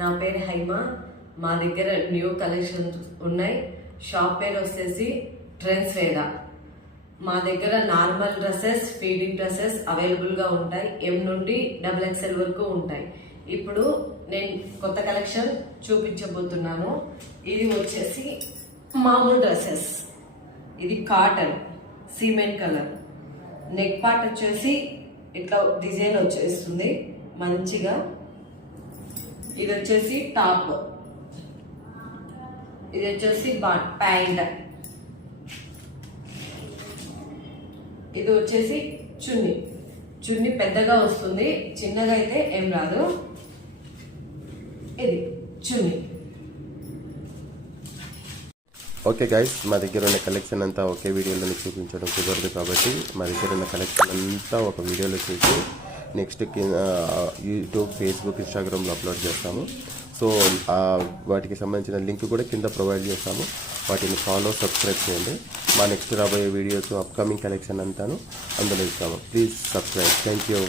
నా పేరు హైమ. మా దగ్గర న్యూ కలెక్షన్స్ ఉన్నాయి. షాప్ పేరు వచ్చేసి ట్రెండ్స్ వేడా. మా దగ్గర నార్మల్ డ్రెస్సెస్, ఫీడింగ్ డ్రెస్సెస్ అవైలబుల్గా ఉంటాయి. M నుండి XXL వరకు ఉంటాయి. ఇప్పుడు నేను కొత్త కలెక్షన్ చూపించబోతున్నాను. ఇది వచ్చేసి మామూలు డ్రెస్సెస్. ఇది cotton cement colour. Neck part వచ్చేసి ఇట్లా డిజైన్ వచ్చేస్తుంది మంచిగా. ఇది వచ్చేసి టాప్, ఇది వచ్చేసి ప్యాంట్, ఇది వచ్చేసి చున్నీ పెద్దగా వస్తుంది, చిన్నగా అయితే ఏం రాదు. ఇది చున్నీ. ఓకే గైస్, మా దగ్గర ఉన్న కలెక్షన్ అంతా ఒకే వీడియోలో చూపించడం కుదరదు కాబట్టి మా దగ్గర ఉన్న కలెక్షన్ అంతా ఒక వీడియోలో చూసి నెక్స్ట్ యూట్యూబ్, ఫేస్బుక్, ఇన్స్టాగ్రామ్లో అప్లోడ్ చేస్తాము. సో వాటికి సంబంధించిన లింక్ కూడా కింద ప్రొవైడ్ చేస్తాము. వాటిని ఫాలో, సబ్స్క్రైబ్ చేయండి. మా నెక్స్ట్ రాబోయే వీడియోస్, అప్కమింగ్ కలెక్షన్ అంతాను అందులో ఇస్తాము. Please subscribe. Thank you.